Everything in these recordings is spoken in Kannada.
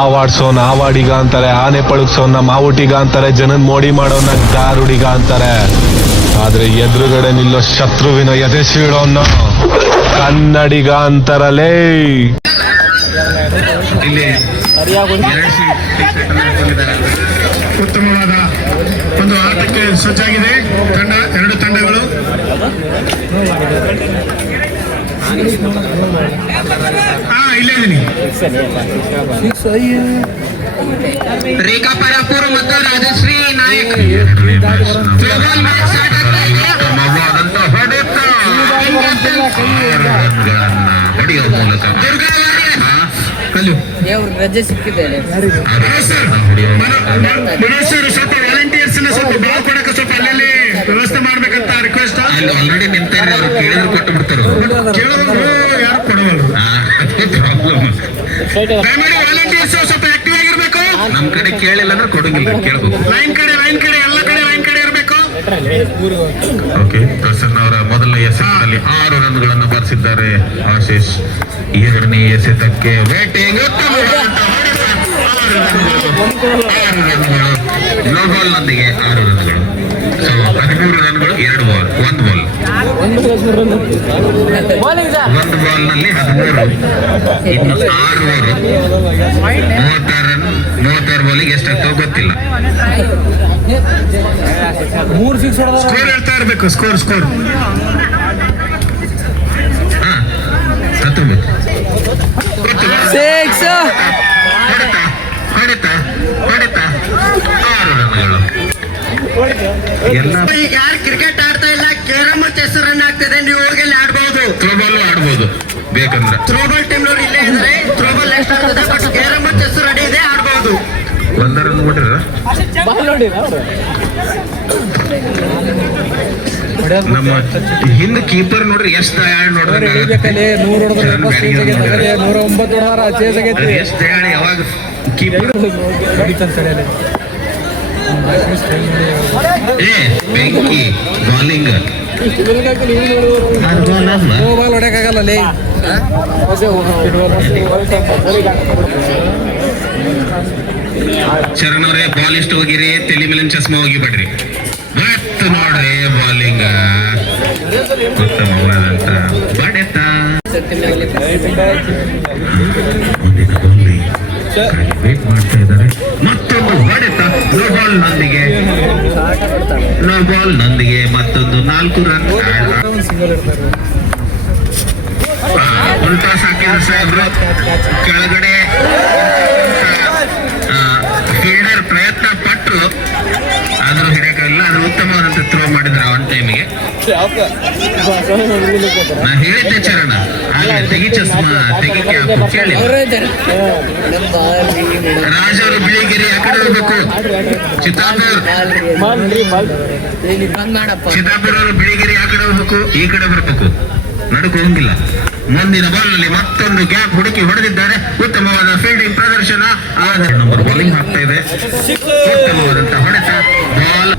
ಆವಾಡ್ಸೋನ್ ಆವಾಡಿಗ ಅಂತಾರೆ, ಆನೆ ಪಳಗ್ಸೋನ್ನ ಮಾವುಟಿಗ ಅಂತಾರೆ, ಜನನ್ ಮೋಡಿ ಮಾಡೋನ್ನ ಗಾರುಡಿಗ ಅಂತಾರೆ. ಆದ್ರೆ ಎದುರುಗಡೆ ನಿಲ್ಲೋ ಶತ್ರುವಿನ ಎದೆ ಸೀಳೋನ್ನ ಕನ್ನಡಿಗ ಅಂತಾರಲೇ. ಉತ್ತಮವಾದ ಒಂದು ಆಟಕ್ಕೆ ಸಜ್ಜಾಗಿದೆ ಎರಡು ತಂಡಗಳು. ಇಲ್ಲೇ ಇದೀನಿ. ರೇಖಾ ಪರಾಪುರ್ ಮತ್ತು ರಾಜಶ್ರೀ ನಾಯಕ್ ಹೊಡೆಯುವ ಮೂಲಕ ರಜೆ ಸಿಕ್ಕಿದ್ದಾರೆ. ಸ್ವಲ್ಪ ವಾಲಂಟಿಯರ್ಸ್ ಸ್ವಲ್ಪ ಬಾಲ್ ಕೊಡಕ್ಕೆ ಸ್ವಲ್ಪ ಅಲ್ಲಲ್ಲಿ ವ್ಯವಸ್ಥೆ ಮಾಡ್ಬೇಕಂತ ರಿಕ್ವೆಸ್ಟ್. ಆಲ್ರೆಡಿ ನಿಂತಾರೆ, ಅವ್ರು ಕೇಳಿದ್ರು ಕೊಟ್ಟು ಬಿಡ್ತಾರೆ. ಕೇಳೋದು ಯಾರು ಕೊಡೋದು. ವಾಲಂಟಿಯರ್ಸ್ ಸ್ವಲ್ಪ ಆಕ್ಟಿವ್ ಆಗಿರ್ಬೇಕು. ನಮ್ ಕಡೆ ಕೇಳಿಲ್ಲ ಅಂದ್ರೆ ಕೊಡಂಗಿಲ್ಲ, ಕೇಳ್ಬೇಕು. ಲೈನ್ ಕಡೆ ಎಲ್ಲ ಕಡೆ ಲೈನ್ ಕಡೆ ಇರಬೇಕು. ಓಕೆ, ಪ್ರಸನ್ನ ಅವರ ಮೊದಲನೇ ಎಸೆತದಲ್ಲಿ 6 ರನ್ಗಳನ್ನು ಬಾರಿಸಿದ್ದಾರೆ ಆಶೀಶ್. ಎರಡನೇ ಎಸೆತಕ್ಕೆ ವೇಟಿಂಗ್ ನೋ ಬಾಲ್ ನೊಂದಿಗೆ 6 ರನ್ಗಳು. ಸೊ 13 ರನ್ಗಳು, 2 ಬಾಲ್, 1 ಬಾಲ್. 1 ಬಾಲ್ ನಲ್ಲಿ 13, ಇನ್ನು 6 ಓವರ್, 36 ರನ್. 36 ಬಾಲಿಗೆ ಎಷ್ಟಾಗ್ತೋ ಗೊತ್ತಿಲ್ಲ. ಸ್ಕೋರ್ ಹೇಳ್ತಾ ಇರ್ಬೇಕು. ಸ್ಕೋರ್ 6 ರನ್ಗಳು. ಈಗ ಯಾರು ಕ್ರಿಕೆಟ್ ಆಡ್ತಾ ಇಲ್ಲ, ಕೇರಂ ಚೆಸ್ ರನ್ ಆಗ್ತದೆ, ನೀವು ಹೋಗಿ ಆಡ್ಬಹುದು. ಥ್ರೋಬಾಲ್ ಆಡ್ಬೋದು ಬೇಕಂದ್ರೆ. ಥ್ರೋಬಾಲ್ ಟೀಮ್ ನವರು ಇಲ್ಲೇ ಇದ್ರೆ ಥ್ರೋಬಾಲ್ ನೆಕ್ಸ್ಟ್ ಆಗ್ತದೆ, ಬಟ್ ಕೇರಂ ಚೆಸ್ ರೆಡಿ ಇದೆ, ಆಡ್ಬಹುದು. 1 ರನ್ ಕೊಟ್ಟಿರ ನಮ್ಮ ಹಿಂದ್ ಕೀಪರ್ ನೋಡ್ರಿ ಎಷ್ಟು ದಯಾಳು ನೋಡ್ರಿ. ಎಷ್ಟು ದಯಾಳು ಯಾವಾಗ ಕೀಪರ್ ಬೆಂಕಿ ಬಾಲಿಂಗ್ ಹೊಡೆಯಕ್ಕಾಗಲ್ಲ. ಶರಣ್ ಅವರೇ, ಬಾಲ್ ಇಷ್ಟು ಹೋಗಿರಿ, ತಲೆ ಮೇಲಿನ ಚಸ್ಮಾ ಹೋಗಿ ಬಿಡ್ರಿ. ಮತ್ತ ನೋಡ್ರಿ ಬಾಲಿಂಗ್ ಉತ್ತಮವಾದಂತ ಬಡೆತ. ವೇಟ್ ಮಾಡ್ತಾ ಇದ್ದಾರೆ. ಮತ್ತೊಂದು ಹೊಡೆತ ನೋ ಬಾಲ್ ನೊಂದಿಗೆ ಮತ್ತೊಂದು 4 ರನ್. ಉಲ್ಟಾ ಸಾಕಿದ್ರು ಸಾಹೇಬ್ರು. ಕೆಳಗಡೆ ಫೀಲ್ಡರ್ ಪ್ರಯತ್ನ ಪಟ್ಟರು, ಆದ್ರೂ ಹಿಡಿಯಕ್ಕಾಗಲ್ಲ. ಅದು ಉತ್ತಮವಾದಂತ ಥ್ರೋ ಮಾಡಿದ್ರು ಆನ್ ಟೈಮಿಗೆ. ನಾ ಹೇಳಿದ್ದೆ ಚರಣ, ಹಾಗೆ ತೆಗಿ ಚಸ್ಮಾ ತೆಗಿಕೆ ಕೇಳಿ. ರಾಜ್ ಅವರು ಬಿಳಿಗಿರಿ ಆ ಕಡೆ ಹೋಗ್ಬೇಕು. ಚಿತ್ತಾಪುರ್ ಅವರು ಬಿಳಿಗಿರಿ ಆ ಕಡೆ ಹೋಗ್ಬೇಕು, ಈ ಕಡೆ ಬರ್ಬೇಕು, ನಡುಕು ಹೋಗಿಲ್ಲ. ಮುಂದಿನ ಬಾಲ್ ನಲ್ಲಿ ಮತ್ತೊಂದು ಗ್ಯಾಪ್ ಹುಡುಕಿ ಹೊಡೆದಿದ್ದಾರೆ. ಉತ್ತಮವಾದ ಫೀಲ್ಡಿಂಗ್ ಪ್ರದರ್ಶನ. ನಂಬರ್ ಬೌಲಿಂಗ್ ಆಗ್ತಾ ಇದೆ. ಉತ್ತಮವಾದಂತ ಹೊಡೆತ. ಬಾಲ್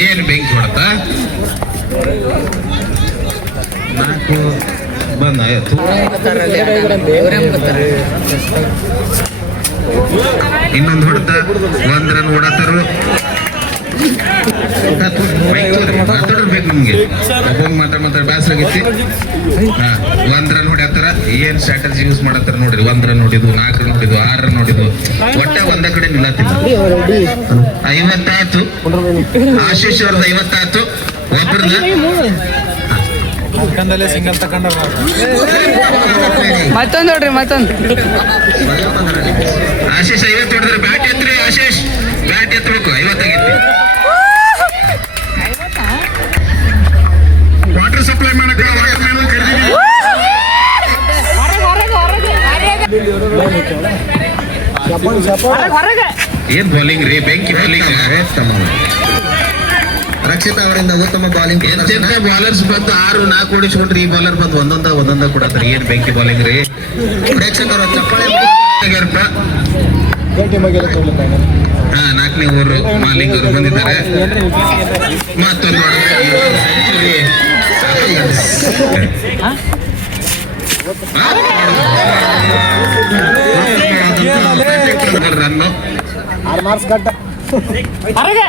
ಏನು ಬೆಂಕಿ ಹೊಡೆತ. 4 ಬಂದ ಇನ್ನೊಂದು ಹೊಡೆತ. 1 ರನ್ ಹೊಡತಾರು. ಮಾತಾಡ್ಬೇಕು ನಿಮ್ಗೆ, ಮಾತಾಡ್ ಬ್ಯಾಸರ ಆಗೈತಿ. 1 ರನ್ ಹೊಡ್ಯಾತಾರ. ಏನ್ ಸ್ಟ್ರಾಟಜಿ ಯೂಸ್ ಮಾಡತ್ತಾರ ನೋಡ್ರಿ. 1 ರನ್ ಹೊಡಿದು, 4 ರನ್ ಹೊಡಿದು, 6 ರನ್ ಹೊಡಿದು, ಒಟ್ಟೆ ಒಂದ ಕಡೆ ನಿಲ್ಲತ್ತಿಲ್ಲ. 50 ಆಯ್ತು. ಆಶೀಶ್ ಅವ್ರದ್ದು 50 ಆಯ್ತು. ಒಬ್ಬರದ ಮತ್ತೊಂದು ನೋಡ್ರಿ, ಮತ್ತೊಂದು. ಆಶೀಶ್ 50 ಹೊಡೆದ್ರೆ ಬ್ಯಾಟ್ ಎತ್ರಿ. ಆಶೀಶ್ ಬ್ಯಾಟ್ ಎತ್ತಬೇಕು. 50 ಆಗೈತಿ. ವಾಟರ್ ಸಪ್ಲೈ ಮಾಡಕ್ಕೆ ಏನ್ ಬೌಲಿಂಗ್ ರೀ, ಬೆಂಕಿ ಬೌಲಿಂಗ್. ರಕ್ಷಿತ್ ಅವರಿಂದ ಉತ್ತಮ ಬಾಲಿಂಗ್. ಎಂತೆಂತ ಬಾಲರ್ಸ್ ಬಂದು 6-4 ಓಡಿಸ್ಕೊಂಡ್ರಿ, ಈ ಬಾಲರ್ ಬಂದು ಒಂದೊಂದ ಕೊಡತ್ತಾರೆ. ಏನ್ ಬೆಂಕಿ ಬೌಲಿಂಗ್ ರೀ. ಪ್ರೇಕ್ಷಕರ ಚಪ್ಪಾಳೆ 4ನೇ ಓವರ್ ಮಾಲಿಂಗ್ ಅವರು ಬಂದಿದ್ದಾರೆ. ಮತ್ತೊಂದು ಸೆಂಚುರಿ ರನ್ನು ಹೊರಗೆ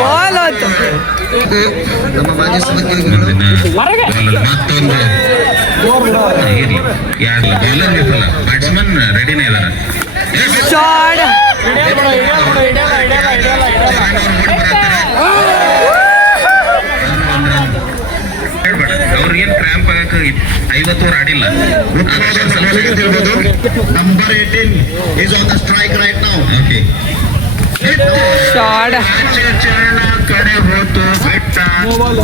ಬಾಲ್ ಹೋಯ್ತು. ನಮ್ಮ ಮಾಜಿ ಸದಸ್ಯರುಗಳು ಮತ್ತೊಂದು ಇರ್ಲಿ ಯಾರಲ್ಲ ಬೌಲರ್ ವಿಫಲ, ಬ್ಯಾಟ್ಸ್ಮನ್ ರೆಡಿನೇ ಇದಾರೆ. ಶಾರ್ಟ್ ಅವ್ರಿಗೇನ್ ಕ್ರ್ಯಾಂಪ್ ಆಗಕ್ಕೆ 50 ಓವರ್ ಆಡಿಲ್ಲ. Number 18 is on the strike right now. Okay short ಕಡೆ ಹೋತು ಬಿಟ್ಟ ನೋಬಲ್ದು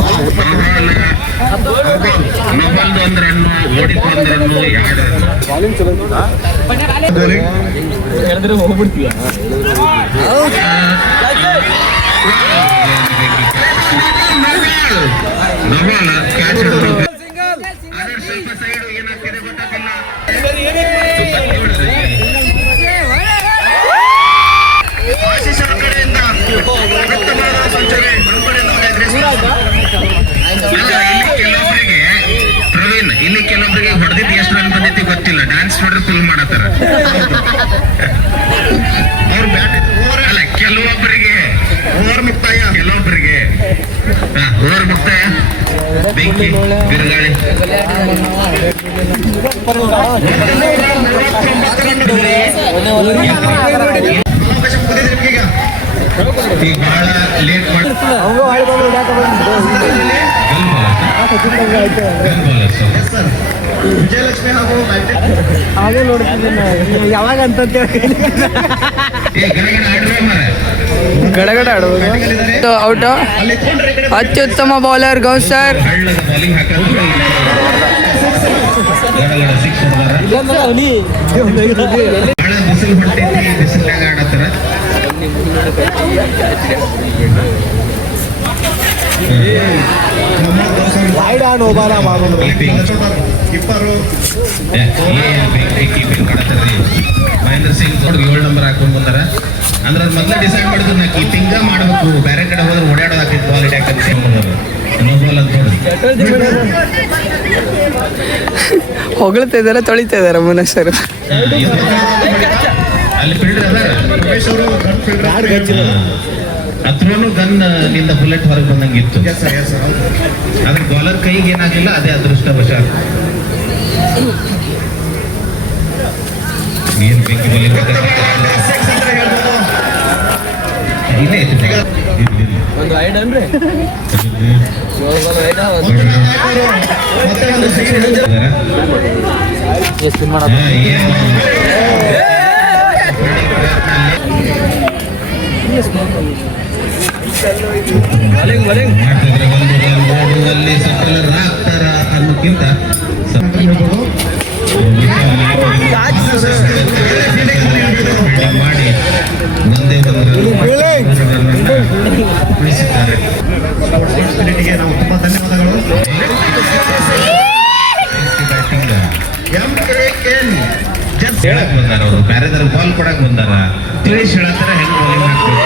1 ರನ್ನು, ಓಡಿದ್ದು 1 ರನ್ನು, 2 ನವಾಲ ಕ್ಯಾಚ್ ಹಿಡಿದ್ರು. ಆದ್ರೆ ಸ್ವಲ್ಪ ಸೈಡ್ ಏನಾಗ್ತಿದೆ ಗೊತ್ತಾಗಿಲ್ಲ. ಆಶೀಶ್ ಅವರ ಕಡೆಯಿಂದ ಉತ್ತಮವಾದ ಸೆಂಚುರಿ ನಮ್ಮ ಕಡೆಯಿಂದ ಕೆಲವೊಬ್ಬರಿಗೆ ಪ್ರವೀಣ್, ಇಲ್ಲಿ ಕೆಲವೊಬ್ಬರಿಗೆ ಹೊಡೆದಿದ್ದು ಎಷ್ಟು ರನ್ ಬಂದೈತಿ ಗೊತ್ತಿಲ್ಲ, ಡ್ಯಾನ್ಸ್ ನೋಡ್ರೆ ಫುಲ್ ಮಾಡತ್ತಾರ. ಅವ್ರ ಬ್ಯಾಟ್ ಅಲ್ಲ ಕೆಲವೊಬ್ಬರಿಗೆ ಓವರ್ ಮುಕ್ತಾಯ. ಕೆಲವೊಬ್ಬರಿಗೆ ಓವರ್ ಮುಕ್ತಾಯ, ಬೆಂಕಿ ಬಿರುಗಾಳಿ. ಅವಕಾಶ ಮುಗಿದಿದೆ ನಿಮ್ಗೀಗ. ಈಗ ಬಹಳ ಲೇಟ್ ಮಾಡಿ ವಿಜಯಲಕ್ಷ್ಮಿ ಹಾಗೂ ಗಡಗಡ ಆಡುವುದು ಔಟ್. ಅತ್ಯುತ್ತಮ ಬೌಲರ್ ಗೌಸರ್. ಹಳ್ಳದ ಬೌಲಿಂಗ್ ಹಾಕಿದ್ರು ಸಿಕ್ಸ್ ಬಹಳ ಬಿಸಿಲು ಹೊಂಟೈತಿ, ಬಿಸಿಲಾಗ ಆಡತ್ತಾರ. ಇಬ್ಬರು ಕೀಪಿಂಗ್ ಕಾಡತ್ತಾರ್ರಿ. ಮಹೇಂದ್ರ ಸಿಂಗ್ ನೋಡ್ರಿ 7 ನಂಬರ್ ಹಾಕೊಂಡ್ ಬಂದಾರ. ಅಂದ್ರೆ ಅವ್ರು ಮೊದ್ಲ ಡಿಸೈಡ್ ಮಾಡಿದ್ರು ನಾ ಕೀಪಿಂಗ ಮಾಡ್ಬೇಕು, ಬೇರೆ ಕಡೆ ಹೋದ್ರೆ ಓಡಾಡೋದು ಹಾಕಿದ್ ಬಾಲ್ ಹಿಡಿಯಾಕಂತ ನೋ ಬಾಲ್ ಅಂತ ನೋಡ್ರಿ. ಹೊಗಳ್ತಾ ಇದಾರೆ, ತೊಳಿತಾ ಇದಾರೆ ಮನುಷ್ಯರು. ಅಲ್ಲಿ ಫೀಲ್ಡರ್ ಅದಾರ, ರಮೇಶ್ ಅವರು ರನ್ ಫೀಲ್ಡರ್. ಹತ್ರನು ಗನ್ ನಿಂದ ಬುಲೆಟ್ ಹೊರಗೆ ಬಂದಂಗಿತ್ತು. ಅದ್ರ ಬಾಲರ್ ಕೈಗೆ ಏನಾಗಿಲ್ಲ, ಅದೇ ಅದೃಷ್ಟವಶ. ಏನ್ ಬೆಂಕಿ ಬೌಲಿಂಗ್ ಇಲ್ಲೇ ಐತಿ. ಒಂದು ಐಡ್ ಅನ್ರಿ ಮತ್ತೆ ಒಂದು ಸಿಕ್ಸ್ ಓಡುವಲ್ಲಿ ಸಫಲರ ಆಗ್ತಾರ ಅನ್ನೋಕ್ಕಿಂತ ಮಾಡಿ ಒಂದೇ ಉಳಿಸಿದ್ದಾರೆ. ಗೆ ನಾವು ತುಂಬಾ ಧನ್ಯವಾದಗಳು. MAN ಹೇಳಕ್ ಬಂದಾರ ಅವರು, ಬೇರೆದಾರ ಬಾಲ್ ಕೊಡಕ್ ಬಂದಾರ, ತಿಳಿಸಿ ಹೇಳತ್ತಾರ ಹೆಂಗ್ ಬೌಲಿಂಗ್ ಹಾಕ್ಬೇಕು.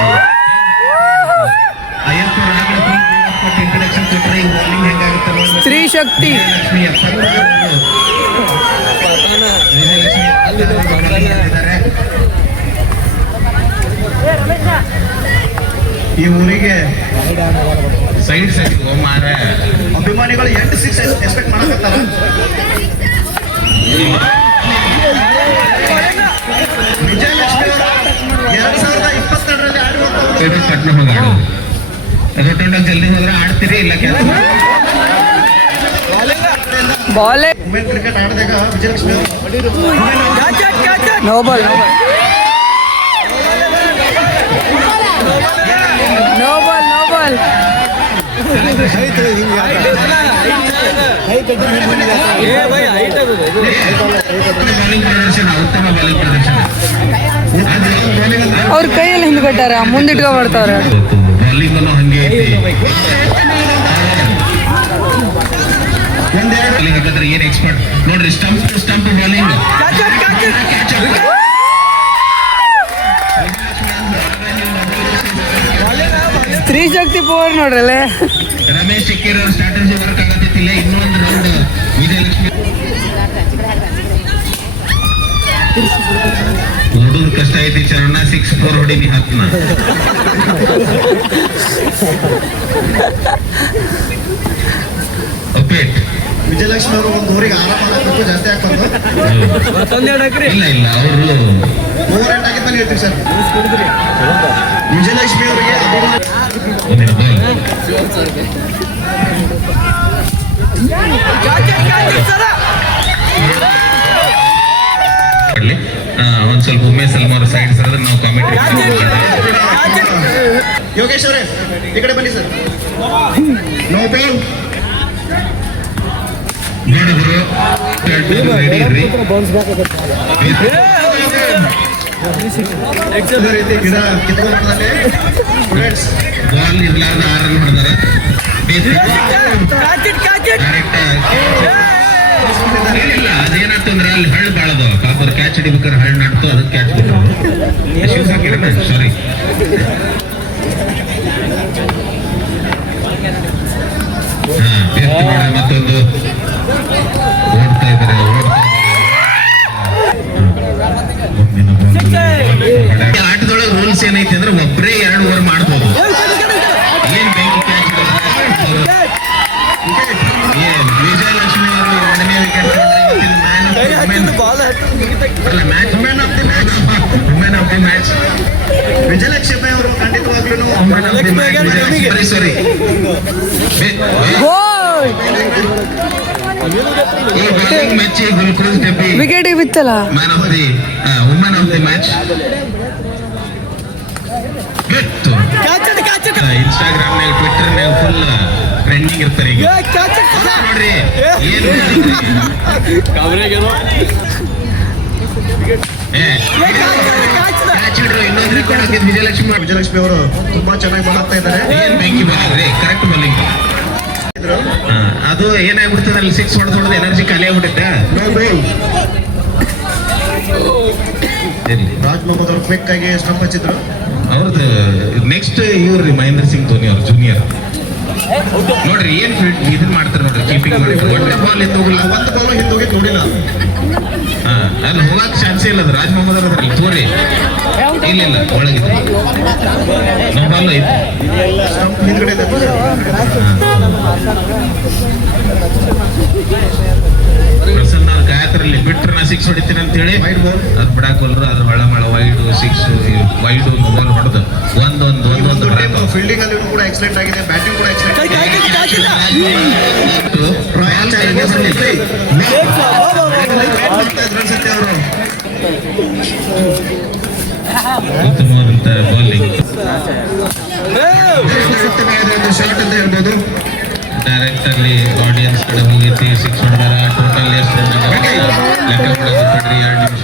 ಇಂಟ್ರಡಕ್ಷನ್ ಕೊಟ್ಟರೆ ಈ ಬೌಲಿಂಗ್ ಹೆಂಗಾಗುತ್ತೆ. ಸ್ತ್ರೀ ಶಕ್ತಿ. ಲಕ್ಷ್ಮಿ 76 ಈ ಊರಿಗೆ ಸೈಡ್ ಮಾರ ಅಭಿಮಾನಿಗಳು 8 ಸಿಕ್ಸ್ ಎಕ್ಸ್ಪೆಕ್ಟ್ ಮಾಡಕತ್ತಾರ. ವಿಜಯಲಕ್ಷ್ಮಿ 2022ರಲ್ಲಿ ಆಡುವಂತ ಪಟ್ನ ಹೋಗಿ ಆಡೋದು. ರೋಟೊಂಡಾಗ ಜಲ್ದಿ ಹೋದ್ರೆ ಆಡ್ತೀರಿ, ಇಲ್ಲ ಕೆಲಸ ಬಾಲೇ ವುಮೆನ್ ಕ್ರಿಕೆಟ್ ಆಡಿದಾಗ Vijayalakshmi no ball no ball no ball bowling ಪ್ರದರ್ಶನ, ಉತ್ತಮ ಬೌಲಿಂಗ್ ಪ್ರದರ್ಶನ. ಅವ್ರ ಕೈಯಲ್ಲಿ ಹಿಂದ್ಕೊಟ್ಟಾರ, ಮುಂದಿಟ್ಕೊ ಮಾಡ್ತಾವ್ರೆ. ಬೌಲಿಂಗ್ ಹಂಗೆ ಐತಿ. ಬೌಲಿಂಗ್ ಹಾಕಿದ್ರೆ ಏನ್ ಎಕ್ಸ್ಪರ್ಟ್ ನೋಡ್ರಿ. Stump to stump bowling. ಸ್ತ್ರೀ ಶಕ್ತಿ ಪವರ್ ನೋಡ್ರಲ್ಲ. ರಮೇಶ್ ಚಿಕ್ಕೇರಿ ಅವ್ರ ಸ್ಟ್ರಾಟಜಿ ವರ್ಕ್ ಆಗತ್ತಿಲ್ಲ. ಇನ್ನೊಂದು ರೌಂಡ್ ವಿಜಯಲಕ್ಷ್ಮಿ ನೋಡೋದು ಕಷ್ಟ ಐತಿ. ಚರಣ 6-4 ಹೊಡಿನಿ ಹತ್ನ. ಒಪ್ಪೇಟ್ ವಿಜಯಲಕ್ಷ್ಮಿ ಅವರು ಒಂದು ಊರಿಗೆ ಆರಾಮ ಮಾಡಬೇಕು, ಜಾಸ್ತಿ ಹಾಕೊಂಡು ಇಲ್ಲ ಇಲ್ಲ ಅವರು ಓವರ್ ಎಂಡ್ ಆಗಿತ್ತು ಹೇಳ್ತೀವಿ ಸರ್. ವಿಜಯಲಕ್ಷ್ಮಿ ಅವರಿಗೆ ಒಂದಿನ ಬಾಲ್ ಒಂದ್ ಸ್ವಲ್ಪ ಉಮೇಶ್ ಸಲ್ಮ ಅವ್ರ ಸೈಡ್ ಸರ್ ನಾವು ಕಾಮೆಂಟ್ರಿ ಯೋಗೇಶ್ ಅವರೇ ಈ ಕಡೆ ಬನ್ನಿ ಸರ್. ನೋ ಬಾಲ್ ನೋಡಿದ್ರು ರೆಡಿ ಇರ್ರಿ. ಇದೇ ರೀತಿ ಗಿಡ ಕಿತ್ಕೊಂಡ್ರೆ ಸ್ಟೂಡೆಂಟ್ಸ್ ಬಾಲ್ ಇರ್ಲಾರ್ದ 6 ರನ್ ಹೊಡೆದಾರ. ಇಲ್ಲ ಅದೇನಾಯ್ತು ಅಂದ್ರೆ ಅಲ್ಲಿ ಹಳ್ಳು ಬಾಳದ ಪಾಪ ಕ್ಯಾಚ್ ಹಿಡಿಬೇಕಾದ್ರೆ ಹಳ್ಳು ನಡ್ತು, ಅದಕ್ಕೆ ಕ್ಯಾಚ್ ಬಿಟ್ಟರು. ಸಾರಿ ಮತ್ತೊಂದು ಓಡ್ತಾ ಇದ್ದಾರೆ. ಆಟದೊಳಗೆ ರೂಲ್ಸ್ ಏನೈತಿ ಅಂದ್ರೆ ಒಬ್ಬರೇ 2 ಓವರ್ ಮಾಡ್ಬೋದು. ಏನ್ ಬೆಂಕಿ ಕ್ಯಾಚ್ ವಿಜಯಲಕ್ಷ್ಮಿ ಅವರು 2ನೇ wicket woman of the match. Vijayalakshmi ಅವರು ಖಂಡಿತವಾಗ್ಲೂ ಸಾರಿ ಮ್ಯಾಚ್ ಗುಲ್ಕೋಸ್ ಡಬ್ಬಿ ವಿಕೆಟ್ ಬಿತ್ತಲ್ಲ. Man of the woman of the match. Instagram ನಾಗ ಟ್ವಿಟರ್ ನಾಗ ಫುಲ್ ಟ್ರೆಂಡಿಂಗ್ ಇರ್ತಾರೆ ಈಗ ನೋಡ್ರಿ. ಏನು ಕ್ಯಾಚ್ ಹಿಡ್ರು. ಇನ್ನೊಂದು ರೆಕಾರ್ಡ್ ಹಾಕಿದ್ ವಿಜಯಲಕ್ಷ್ಮಿ ಅವರು ತುಂಬಾ ಚೆನ್ನಾಗಿ ಬಾಲ್ ಇದ್ದಾರೆ. ಏನ್ ಬೆಂಕಿ ಬಾಲಿಂಗ್ ರೀ, ಕರೆಕ್ಟ್ ಬಾಲಿಂಗ್. ಅದು ಏನಾಗ್ಬಿಡ್ತದೆ ಅಲ್ಲಿ 6 ಹೊಡೆದು ಎನರ್ಜಿ ಖಾಲಿ ಆಗ್ಬಿಡುತ್ತೆ. No ball. ರಾಜ್ ಮೊಹಮ್ಮದ್ ಅವರು ಕ್ವಿಕ್ ಆಗಿ ಸ್ಟಂಪ್ ಹಚ್ಚಿದ್ರು. ಅವ್ರದ್ದು ನೆಕ್ಸ್ಟ್ ಇವ್ರಿ ಮಹೇಂದ್ರ ಸಿಂಗ್ ಧೋನಿ ಅವ್ರ ಜೂನಿಯರ್. ನೋಡ್ರಿ ಏನ್ ಇದನ್ ಮಾಡ್ತಾರೆ ನೋಡ್ರಿ, ಕೀಪಿಂಗ್ ಮಾಡಿ ಒಳ್ಳೆ ಬಾಲ್ ಎದ್ದು ಹೋಗಲ್ಲ. ಒಂದು ಬಾಲ್ ಹಿಂದೆ ಹೋಗಿ ನೋಡಿಲ್ಲ. ಅಲ್ಲಿ ಹೋಗಕ್ ಚಾನ್ಸೇ ಇಲ್ಲ. ಅದು ರಾಜ್ ಮೊಹಮ್ಮದ್ ಅವ್ರ ತೋರಿ ಇಲ್ಲ ಒಳಗಿದೆ ನೋ ಬಾಲ್ ಐತಿ. ಸ್ಟಂಪ್ ಹಿಂದ್ಗಡೆ ಇದೆ. ಪ್ರಸನ್ನ ಗಾಯತ್ರಲ್ಲಿ ಬಿಟ್ರೆ ನಾ 6 ಹೊಡಿತೀನಿ ಅಂತ ಹೇಳಿ ವೈಡ್ ಬಾಲ್ ಅದು ಬಿಡಾಕೊಲ್ರು. ಅದು ಹೊಳ ಮಳ ವೈಡು 6 ವೈಡು ಬಾಲ್ ಹೊಡೆದು ಒಂದು ಫೀಲ್ಡಿಂಗ್ ಅಲ್ಲಿ ಕೂಡ ಎಕ್ಸಲೆಂಟ್ ಆಗಿದೆ, ಬ್ಯಾಟಿಂಗ್ ಕೂಡ ಎಕ್ಸಲೆಂಟ್ ಆಗಿದೆ. ಸತ್ಯ ಅವರು ಉತ್ತಮವಾದಂತ ಬೌಲಿಂಗ್. ಶಾರ್ಟ್ ಅಂತ ಹೇಳ್ಬೋದು. ಡೈರೆಕ್ಟ್ ಅಲ್ಲಿ ಆಡಿಯನ್ಸ್ ಕಡೆ ಹೋಗೈತಿ. 6 ಹೊಡೆದಾರ. ಟೋಟಲ್ ಎಷ್ಟು ಲೆಕ್ಕ ಮಾಡೋದು ಬಿಡ್ರಿ 2 ನಿಮಿಷ.